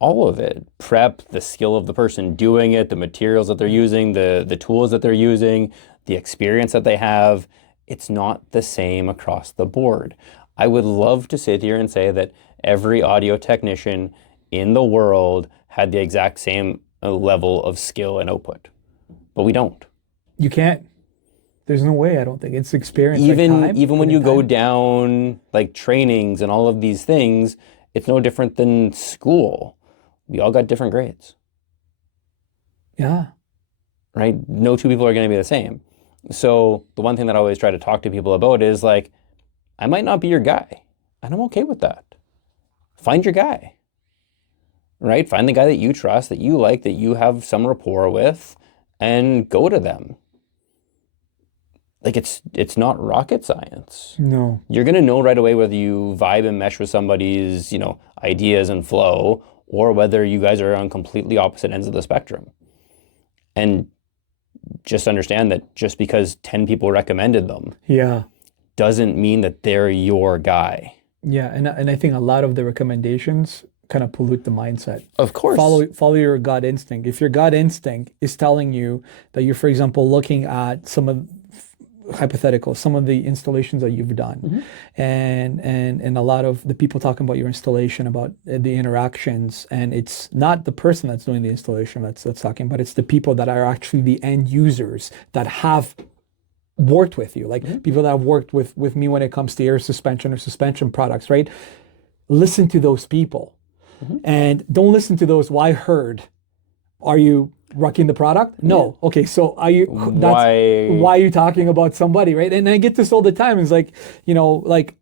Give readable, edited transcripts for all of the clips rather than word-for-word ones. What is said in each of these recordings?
all of it. Prep, the skill of the person doing it, the materials that they're using, the tools that they're using, the experience that they have. It's not the same across the board. I would love to sit here and say that every audio technician in the world had the exact same level of skill and output, but we don't. You can't. There's no way, I don't think. It's experience. Even when you go down like trainings and all of these things, it's no different than school. We all got different grades. Yeah. Right? No two people are going to be the same. So the one thing that I always try to talk to people about is like, I might not be your guy, and I'm okay with that. Find your guy, right? Find the guy that you trust, that you like, that you have some rapport with, and go to them. Like it's not rocket science. No. You're going to know right away whether you vibe and mesh with somebody's, ideas and flow, or whether you guys are on completely opposite ends of the spectrum. And just understand that just because 10 people recommended them doesn't mean that they're your guy. Yeah, and I think a lot of the recommendations kind of pollute the mindset. Of course. Follow your gut instinct. If your gut instinct is telling you that you're, for example, looking at some of the installations that you've done, and a lot of the people talking about your installation, about the interactions, and it's not the person that's doing the installation that's talking, but it's the people that are actually the end users that have worked with you, like people that have worked with me when it comes to air suspension or suspension products, right? Listen to those people, and don't listen to those, well, I heard. Are you rocking the product? No. Yeah. Okay, so are you? Why are you talking about somebody, right? And I get this all the time. It's like,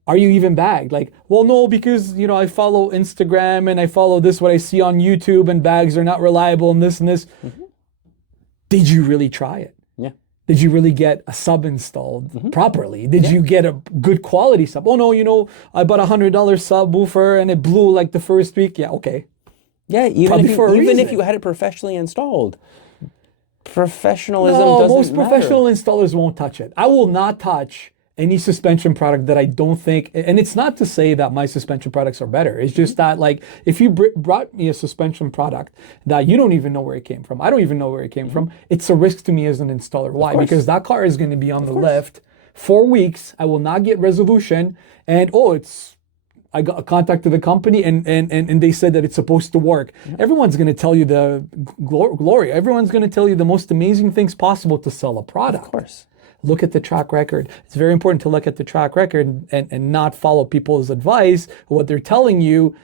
are you even bagged? Like, well, no, because I follow Instagram and I follow this, what I see on YouTube, and bags are not reliable and this and this. Did you really try it? Yeah. Did you really get a sub installed properly? Did you get a good quality sub? Oh no, I bought $100 subwoofer and it blew like the first week. Yeah, okay. Yeah, even if you had it professionally installed, professionalism doesn't most professional installers won't touch it. I will not touch any suspension product that I don't think, and it's not to say that my suspension products are better. It's just that, like, if you brought me a suspension product that you don't even know where it came from, I don't even know where it came from, it's a risk to me as an installer. Why? Because that car is going to be on the lift 4 weeks. I will not get resolution, and I got a contact to the company and they said that it's supposed to work. Everyone's going to tell you the glory. Everyone's going to tell you the most amazing things possible to sell a product. Of course. Look at the track record. It's very important to look at the track record and not follow people's advice, what they're telling you,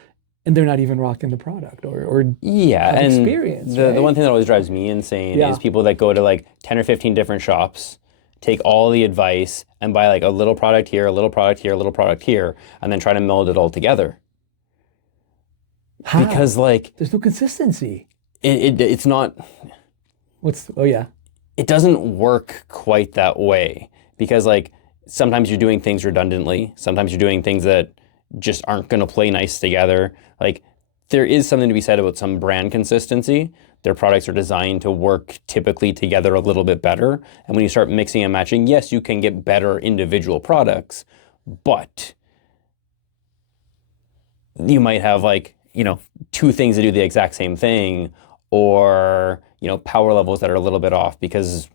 and they're not even rocking the product or have experience. The one thing that always drives me insane is people that go to like 10 or 15 different shops, take all the advice and buy like a little product here, a little product here, a little product here, and then try to meld it all together. How? Because there's no consistency. It's not. It doesn't work quite that way, because like sometimes you're doing things redundantly. Sometimes you're doing things that just aren't going to play nice together. Like there is something to be said about some brand consistency. Their products are designed to work typically together a little bit better. And when you start mixing and matching, yes, you can get better individual products, but you might have two things that do the exact same thing, or, power levels that are a little bit off because,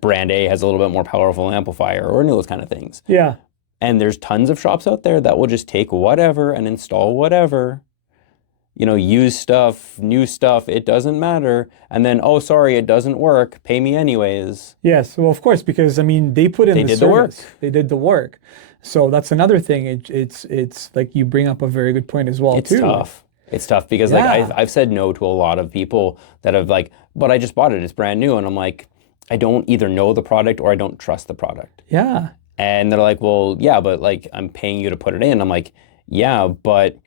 brand A has a little bit more powerful amplifier, or those kind of things. Yeah. And there's tons of shops out there that will just take whatever and install whatever. Used stuff, new stuff, it doesn't matter. And then, oh, sorry, it doesn't work. Pay me anyways. Yes, well, of course, because, they put in the service. They did the work. So that's another thing. It's like you bring up a very good point as well, too. It's tough because I've said no to a lot of people that have but I just bought it. It's brand new. And I'm like, I don't either know the product or I don't trust the product. Yeah. And they're like, well, yeah, but I'm paying you to put it in. I'm like, yeah, but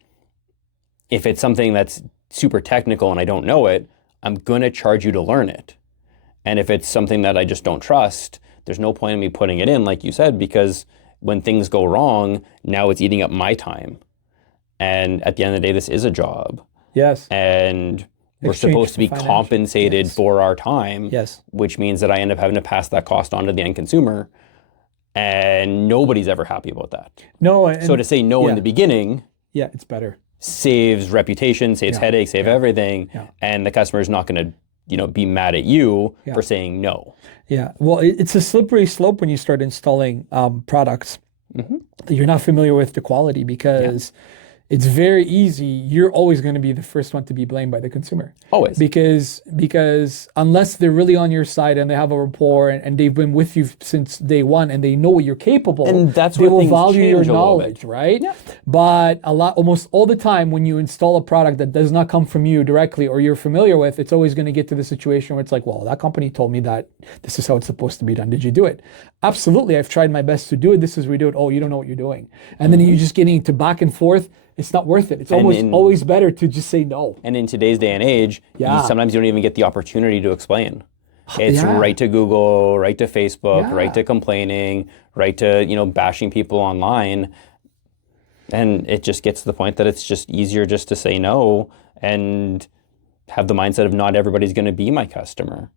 if it's something that's super technical and I don't know it, I'm going to charge you to learn it. And if it's something that I just don't trust, there's no point in me putting it in, like you said, because when things go wrong, now it's eating up my time. And at the end of the day, this is a job. Yes. And we're supposed to be compensated for our time. Yes. Which means that I end up having to pass that cost on to the end consumer. And nobody's ever happy about that. No. So to say no in the beginning. Yeah, it's better. saves reputation, saves headaches, saves everything, and the customer is not going to, be mad at you for saying no. Yeah, well, it's a slippery slope when you start installing products that you're not familiar with the quality, because it's very easy. You're always going to be the first one to be blamed by the consumer. Always. Because unless they're really on your side and they have a rapport and they've been with you since day one and they know what you're capable, and that's they where will things value your change a little knowledge, bit. right? Yeah. But almost all the time when you install a product that does not come from you directly or you're familiar with, it's always going to get to the situation where it's like, well, that company told me that this is how it's supposed to be done. Did you do it? Absolutely. I've tried my best to do it. This is we do it. Oh, you don't know what you're doing. And then you're just getting into back and forth. It's not worth it. It's always better to just say no. And in today's day and age, sometimes you don't even get the opportunity to explain. It's right to Google, right to Facebook, right to complaining, right to, bashing people online. And it just gets to the point that it's just easier just to say no and have the mindset of not everybody's going to be my customer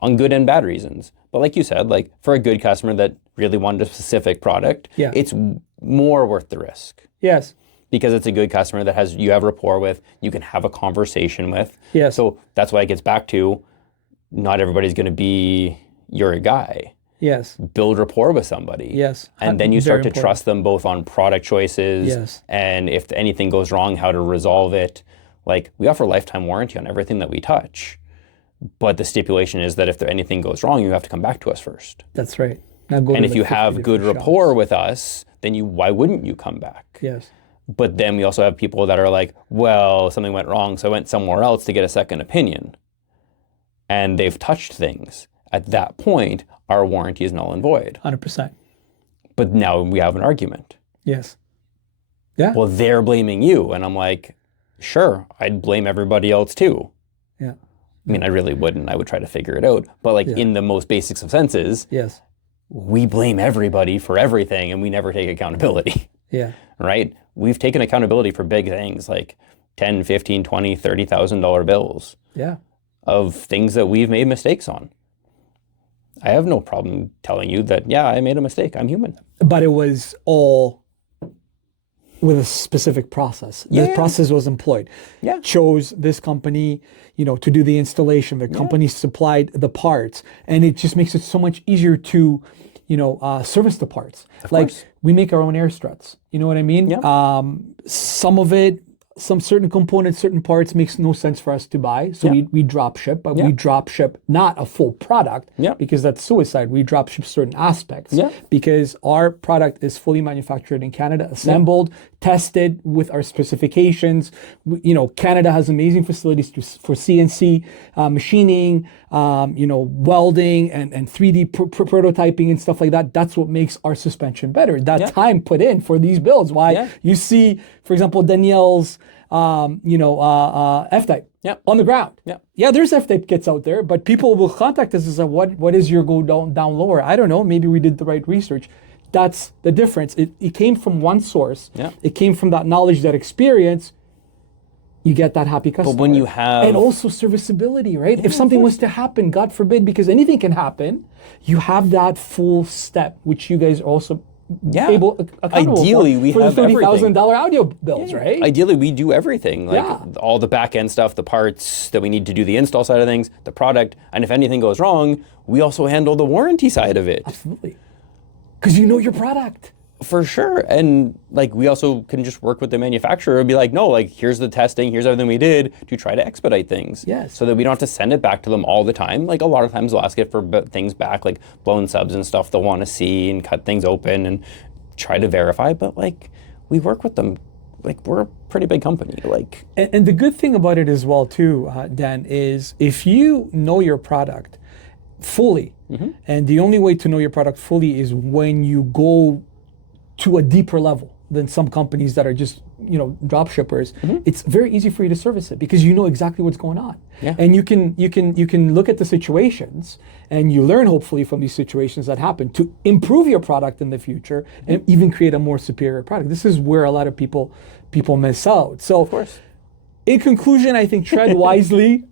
on good and bad reasons. But like you said, like for a good customer that really wanted a specific product, it's more worth the risk. Yes. Because it's a good customer that you have rapport with, you can have a conversation with. Yeah. So that's why it gets back to not everybody's going to be your guy. Yes. Build rapport with somebody. Yes. And then you start to trust them both on product choices and if anything goes wrong, how to resolve it. Like we offer lifetime warranty on everything that we touch. But the stipulation is that if anything goes wrong, you have to come back to us first. That's right. And if you have good rapport with us, then why wouldn't you come back? Yes. But then we also have people that are like, well, something went wrong, so I went somewhere else to get a second opinion. And they've touched things. At that point, our warranty is null and void. 100%. But now we have an argument. Yes. Yeah. Well, they're blaming you. And I'm like, sure, I'd blame everybody else too. Yeah. I mean, I really wouldn't. I would try to figure it out. But like in the most basics of senses, we blame everybody for everything and we never take accountability. Yeah. Right? We've taken accountability for big things like $10, $15, $20, $30,000 bills. Yeah. Of things that we've made mistakes on. I have no problem telling you that, I made a mistake. I'm human. But it was all with a specific process. The process was employed. Yeah. Chose this company, to do the installation. The company supplied the parts. And it just makes it so much easier to service the parts. Of course. We make our own air struts. You know what I mean? Yeah. Some of it, some certain components, certain parts makes no sense for us to buy. So we drop ship, but we drop ship not a full product because that's suicide. We drop ship certain aspects because our product is fully manufactured in Canada, assembled, tested with our specifications. Canada has amazing facilities for CNC machining, welding and 3D prototyping and stuff like that. That's what makes our suspension better. That time put in for these builds. Why you see, for example, Danielle's F-type on the ground. Yeah, there's F-type kits out there, but people will contact us and say, what is your go down lower? I don't know. Maybe we did the right research. That's the difference. It came from one source. It came from that knowledge, that experience. You get that happy customer. But when you have... And also serviceability, right? If something was to happen, God forbid, because anything can happen, you have that full step, which you guys are also ideally we for have the $30,000 audio bills, right? Ideally we do everything, like all the back end stuff, the parts that we need to do the install side of things, the product, and if anything goes wrong, we also handle the warranty side of it. Absolutely. Because you know your product. For sure. And like we also can just work with the manufacturer and be like, no, like here's the testing, here's everything we did to try to expedite things. Yes. So that we don't have to send it back to them all the time. Like a lot of times they'll ask it for things back, like blown subs and stuff they'll want to see and cut things open and try to verify. But like we work with them. Like we're a pretty big company. Like and the good thing about it as well too, Dan, is if you know your product fully, and the only way to know your product fully is when you go to a deeper level than some companies that are just, drop shippers. It's very easy for you to service it because you know exactly what's going on. And you can look at the situations and you learn hopefully from these situations that happen to improve your product in the future and even create a more superior product. This is where a lot of people miss out. So of course. In conclusion, I think tread wisely.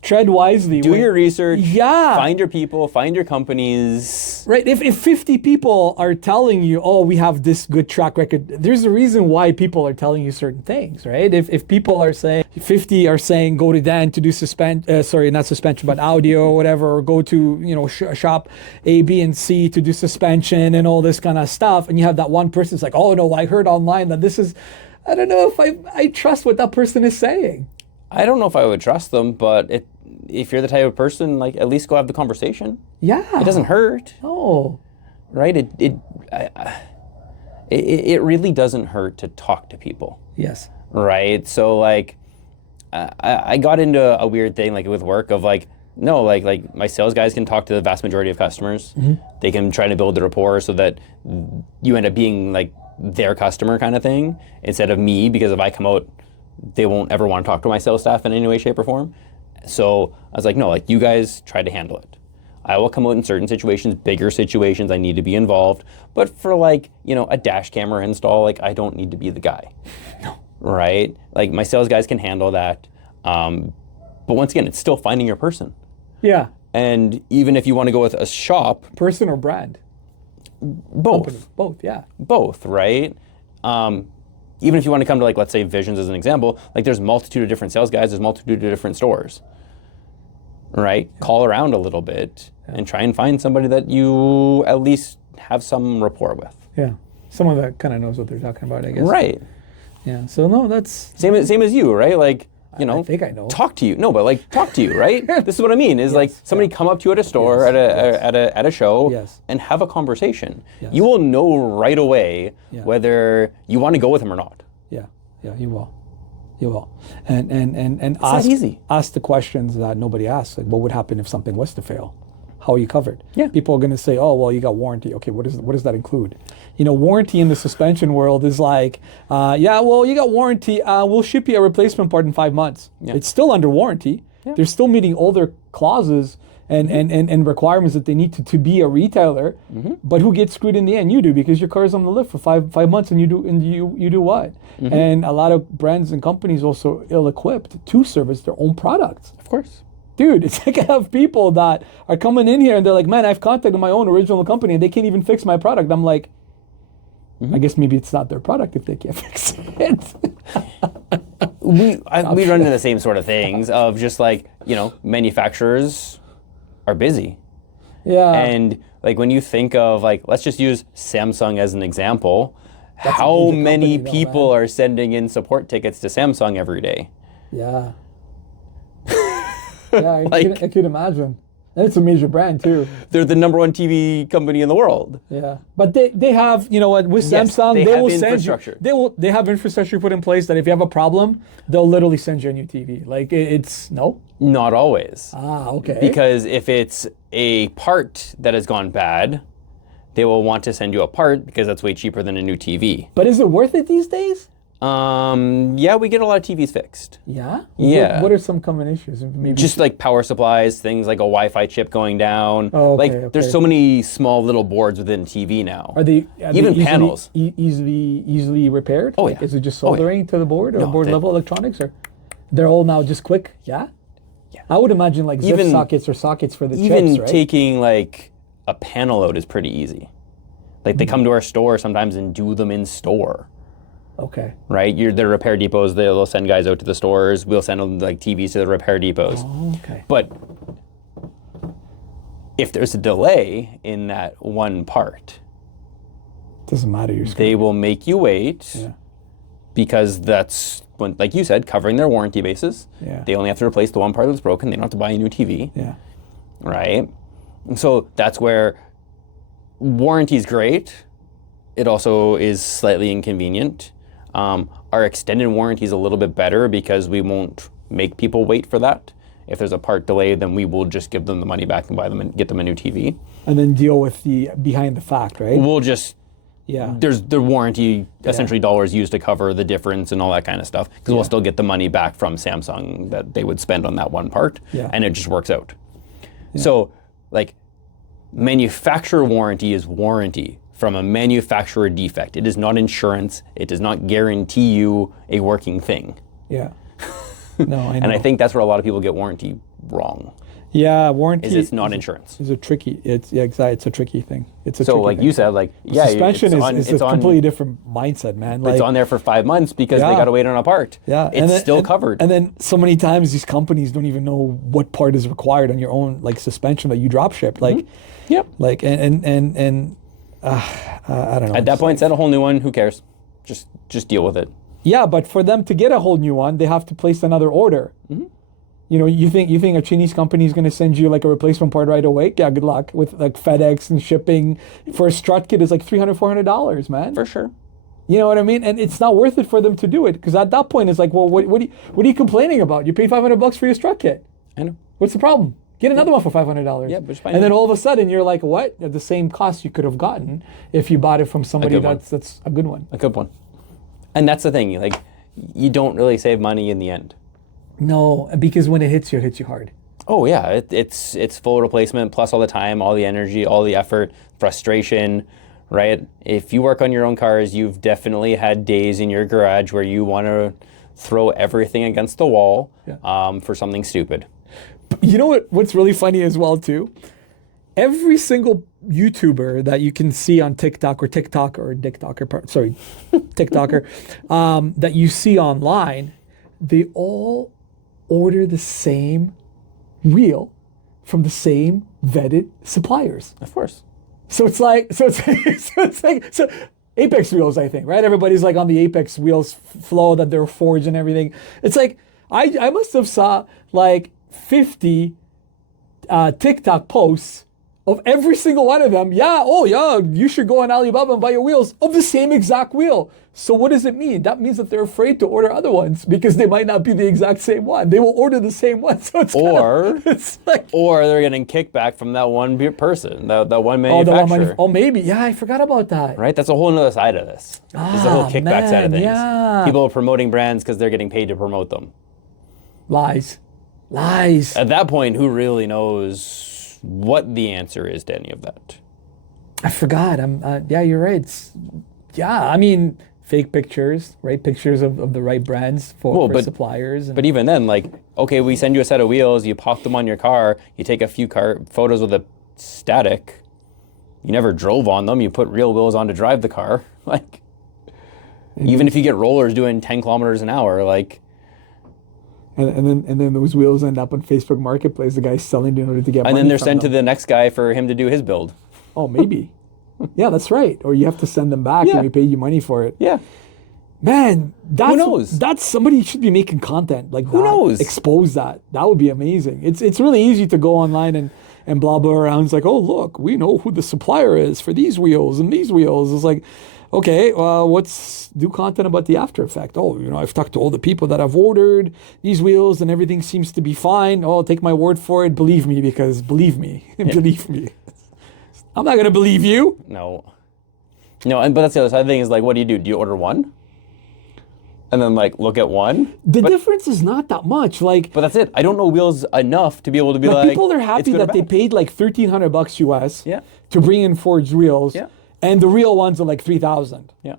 Tread wisely. Do your research. Yeah. Find your people, find your companies, Right. If 50 people are telling you, oh, we have this good track record, there's a reason why people are telling you certain things, right? If people are saying, 50 are saying, go to Dan to do not suspension, but audio or whatever, or go to, shop A, B, and C to do suspension and all this kind of stuff. And you have that one person that's like, oh, no, I heard online that this is, I don't know if I trust what that person is saying. I don't know if I would trust them, but if you're the type of person, like, at least go have the conversation. Yeah. It doesn't hurt. No. Right? It really doesn't hurt to talk to people. Yes. Right? So, like, I got into a weird thing, like, with work of, like, no, like my sales guys can talk to the vast majority of customers. Mm-hmm. They can try to build a rapport so that you end up being, like, their customer kind of thing, instead of me, because if I come out, they won't ever want to talk to my sales staff in any way, shape, or form. So I was like, no, like, you guys try to handle it. I will come out in certain situations, bigger situations, I need to be involved. But for, like, a dash camera install, like, I don't need to be the guy. No. Right? Like, my sales guys can handle that. But once again, it's still finding your person. Yeah. And even if you want to go with a shop. Person or brand? Both. Company. Both, yeah. Both, right? Even if you want to come to, like, let's say Visions as an example, like, there's a multitude of different sales guys, there's a multitude of different stores, right? Yeah. Call around a little bit and try and find somebody that you at least have some rapport with. Yeah, someone that kind of knows what they're talking about, I guess. Right. Yeah, so no, that's... Same as you, right? Like, I think I know. Talk to you. No, but, like, talk to you, right? This is what I mean, is, yes, like, somebody come up to you at a store, at a show, and have a conversation. Yes. You will know right away whether you want to go with him or not. Yeah, you will. You will. And it's not easy. Ask the questions that nobody asks. Like, what would happen if something was to fail? How are you covered? Yeah. People are going to say, oh, well, you got warranty. Okay, what does that include? Warranty in the suspension world is like, well, you got warranty. We'll ship you a replacement part in 5 months. Yeah. It's still under warranty. Yeah. They're still meeting all their clauses and requirements that they need to be a retailer. Mm-hmm. But who gets screwed in the end? You do, because your car is on the lift for five months, and you do what? Mm-hmm. And a lot of brands and companies also ill-equipped to service their own products. Of course. Dude, it's like I have people that are coming in here and they're like, man, I've contacted my own original company and they can't even fix my product. I'm like, mm-hmm. I guess maybe it's not their product if they can't fix it. we run into the same sort of things of just, like, manufacturers are busy. Yeah. And, like, when you think of, like, let's just use Samsung as an example. How many people are sending in support tickets to Samsung every day? Yeah. Yeah, I could imagine. And it's a major brand too. They're the number one TV company in the world. Yeah, but they have, with Samsung, they will send you. They have infrastructure put in place that if you have a problem, they'll literally send you a new TV. Like, it's no. Not always. Okay. Because if it's a part that has gone bad, they will want to send you a part because that's way cheaper than a new TV. But is it worth it these days? Yeah, we get a lot of TVs fixed. Yeah? Yeah. What are some common issues? Maybe just like power supplies, things like a Wi-Fi chip going down. Oh, okay, like, there's so many small little boards within TV now. Are they even panels easily repaired? Oh, like, yeah. Is it just soldering to the board or board level electronics, or they're all now just quick? Yeah. Yeah. I would imagine like zip sockets or sockets for the chips, right? Even taking like a panel out is pretty easy. Like, they come to our store sometimes and do them in store. Okay. Right? Their repair depots, they'll send guys out to the stores. We'll send them, like, TVs to the repair depots. Oh, okay. But if there's a delay in that one part, doesn't matter. They will make you wait because that's, when, like you said, covering their warranty basis. Yeah. They only have to replace the one part that's broken. They don't have to buy a new TV. Yeah. Right? And so that's where warranty is great. It also is slightly inconvenient. Our extended warranty is a little bit better because we won't make people wait for that. If there's a part delay, then we will just give them the money back and buy them and get them a new TV. And then deal with the behind the fact, right? We'll just, there's the warranty, essentially dollars used to cover the difference and all that kind of stuff. Because we'll still get the money back from Samsung that they would spend on that one part. Yeah. And it just works out. Yeah. So, like, manufacturer warranty is warranty from a manufacturer defect. It is not insurance. It does not guarantee you a working thing. Yeah. No, I know. And I think that's where a lot of people get warranty wrong. Yeah, warranty it's not insurance. is a tricky. Exactly. It's a tricky thing. It's a So tricky like thing. you said, like yeah, Suspension it's is a on, completely different mindset, man. Like it's on there for 5 months because they Yeah. got to wait on a part. yeah, It's still covered. And then so many times these companies don't even know what part is required on your own like suspension that you drop ship. Like, Yep. like and I don't know. At that point, send a whole new one. Who cares? Just deal with it. Yeah, but for them to get a whole new one, they have to place another order. You know, you think a Chinese company is going to send you like a replacement part right away? Yeah, good luck with like FedEx and shipping. For a strut kit is like $300-$400, man. For sure. You know what I mean? And it's not worth it for them to do it because at that point it's like, well, what are you complaining about? You paid $500 for your strut kit. I know. What's the problem? Get another one for $500. Yeah, but it's fine. And then all of a sudden you're like, what? At the same cost you could have gotten if you bought it from somebody good one. that's a good one. A good one. And that's the thing. Like, you don't really save money in the end. No, because when it hits you hard. Oh yeah, it's full replacement plus all the time, all the energy, all the effort, frustration, right? If you work on your own cars, you've definitely had days in your garage where you want to throw everything against the wall for something stupid. You know what's really funny as well too? Every single YouTuber that you can see on TikToker, that you see online, they all order the same wheel from the same vetted suppliers. Of course. So it's like Apex wheels, I think, right? Everybody's like on the Apex wheels flow that they're forged and everything. It's like I must have saw like 50 TikTok posts of every single one of them. Yeah, oh yeah, you should go on Alibaba and buy your wheels of the same exact wheel. So what does it mean? That means that they're afraid to order other ones because they might not be the exact same one. They will order the same one. So it's or they're getting kickback from that one person, that one manufacturer. Maybe. Yeah, I forgot about that. Right? That's a whole other side of this. There's the whole kickback side of things. Yeah. People are promoting brands because they're getting paid to promote them. Lies. At that point, who really knows what the answer is to any of that? I forgot. Yeah, you're right. I mean, fake pictures, right? Pictures of the right brands for suppliers. But even then, like, okay, we send you a set of wheels, you pop them on your car, you take a few photos with a static, you never drove on them, you put real wheels on to drive the car. Like, even if you get rollers doing 10 kilometers an hour, like... And then those wheels end up on Facebook Marketplace, the guy's selling in order to get money. And then they're sent to the next guy for him to do his build. Oh, maybe. Yeah, that's right. Or you have to send them back and we pay you money for it. Yeah. Man, who knows? That's somebody should be making content like that. Who knows? Expose that. That would be amazing. It's really easy to go online and blah blah around. It's like, oh look, we know who the supplier is for these wheels and these wheels. It's like, okay, well, do content about the after effect. Oh, I've talked to all the people that have ordered these wheels and everything seems to be fine. Oh, take my word for it. Believe me, because believe me. I'm not gonna believe you. No, but that's the other side of the thing is like, what do? Do you order one? And then like look at one? The difference is not that much. Like, but that's it. I don't know wheels enough to be able to be like people are happy that they paid like $1,300 US to bring in forged wheels. Yeah. And the real ones are like 3,000. Yeah.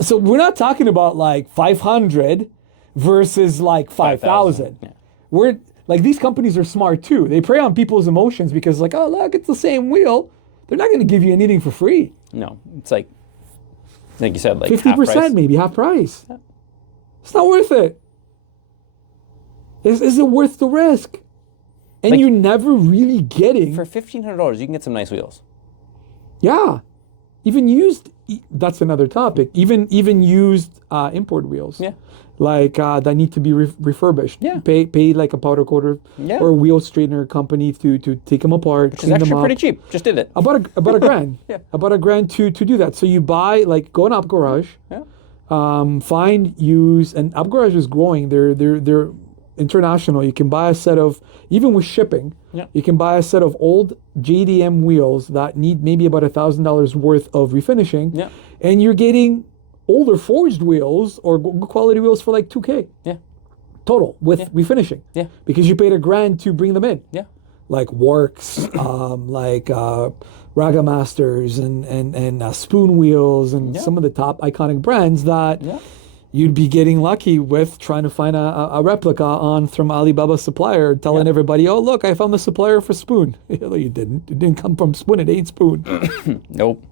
So we're not talking about like 500 versus like 5,000. Yeah. We're like, these companies are smart too. They prey on people's emotions because like, oh look, it's the same wheel. They're not going to give you anything for free. No, it's like you said, like 50% maybe half price. Yeah. It's not worth it. Is it worth the risk? And like, you're never really getting for $1,500. You can get some nice wheels. Yeah, even used. That's another topic. Even used import wheels. Yeah, like that need to be refurbished. Yeah, pay like a powder coater or a wheel straightener company to take them apart. Which is actually pretty cheap. Just did it. About a grand. Yeah, about a grand to do that. So you buy like go on Up Garage. Yeah. Find, use, and Up Garage is growing. They're international. You can buy a set of, even with shipping. Yeah. You can buy a set of old JDM wheels that need maybe about $1,000 worth of refinishing. Yeah. And you're getting older forged wheels or good quality wheels for like $2,000. Yeah. Total with refinishing. Yeah. Because you paid $1,000 to bring them in. Yeah. Like Works, like Raga Masters and Spoon Wheels and some of the top iconic brands that you'd be getting lucky with trying to find a replica on from Alibaba's supplier, telling everybody, "Oh, look, I found the supplier for Spoon." You didn't. It didn't come from Spoon. It ain't Spoon. Nope.